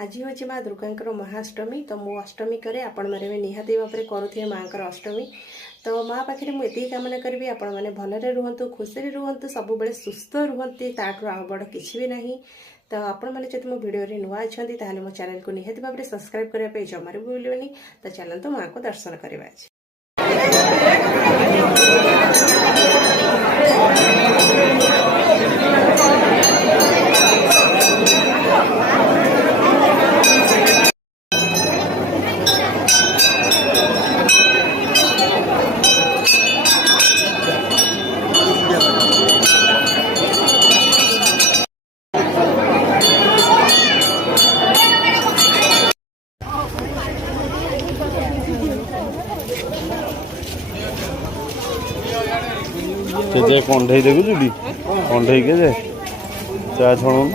आज हूँ माँ दुर्गा महाअष्टमी। तो मु अष्टमी करे आपण मैंने निहाती भाव में करुवे माँ अष्टमी। तो माँ पाखे मुझे कामना करी आपण मैंने भलरे रुहतु, खुशी रुहतु, सब बेले सुस्थ रुहति, ताठू आ बड़ किसी भी नहीं। तो आपण मैंने जब मो भिडियो नुआ अच्छा ताहले मो चैनल को निहाती भाव में सब्सक्राइब करने जमार भी भूलनी। तो चलते माँ को दर्शन करवा। कंढे देखुचु कंढे के चा छुण